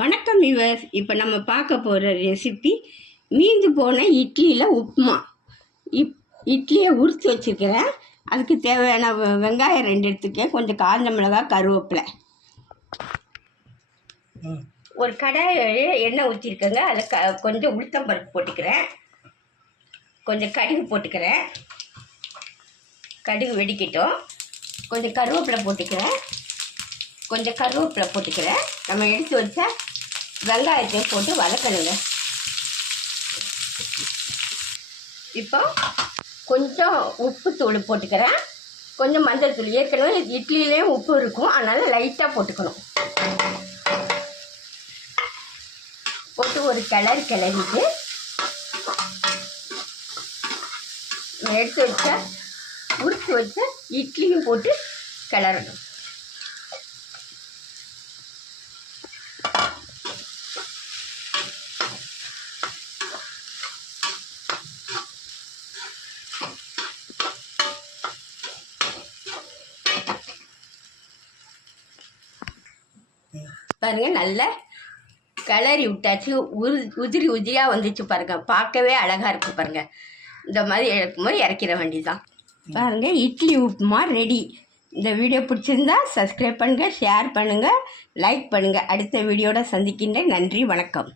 வணக்கம் வியூவர்ஸ். இப்போ நம்ம பார்க்க போகிற ரெசிபி மீந்து போன இட்லியில் உப்புமா. இட்லியை உரித்து வச்சுருக்கிறேன். அதுக்கு தேவையான வெங்காயம் 2 எடுத்துக்கேன், கொஞ்சம் காஞ்ச மிளகாய், கருவேப்பிலை. ஒரு கடாயில் எண்ணெய் ஊற்றிருக்கேங்க. அதில் கொஞ்சம் உளுத்தம்பருப்பு போட்டுக்கிறேன், கொஞ்சம் கடுகு போட்டுக்கிறேன். கடுகு வெடிக்கட்டும். கொஞ்சம் கருவேப்பிலை போட்டுக்கிறேன், நம்ம எடுத்து வச்ச வெங்காயத்தை போட்டு வதக்கணுங்க. இப்போ கொஞ்சம் உப்பு தூள் போட்டுக்கிறேன், கொஞ்சம் மஞ்சள் தூள். ஏற்கனவே இட்லியிலேயும் உப்பு இருக்கும், அதனால் லைட்டாக போட்டுக்கணும். போட்டு ஒரு கிளறிட்டு எடுத்து உரித்து வச்ச இட்லியும் போட்டு கிளறணும். பாருங்க, நல்ல கிளறி விட்டாச்சு. உதிரியாக வந்துச்சு பாருங்க, பார்க்கவே அழகாக இருக்கு பாருங்க. இந்த மாதிரி இருக்கும்போது இறக்கிற வேண்டியதுதான். பாருங்க, இட்லி உப்புமா ரெடி. இந்த வீடியோ பிடிச்சிருந்தா சப்ஸ்கிரைப் பண்ணுங்கள், ஷேர் பண்ணுங்கள், லைக் பண்ணுங்கள். அடுத்த வீடியோட சந்திக்கின்றேன். நன்றி, வணக்கம்.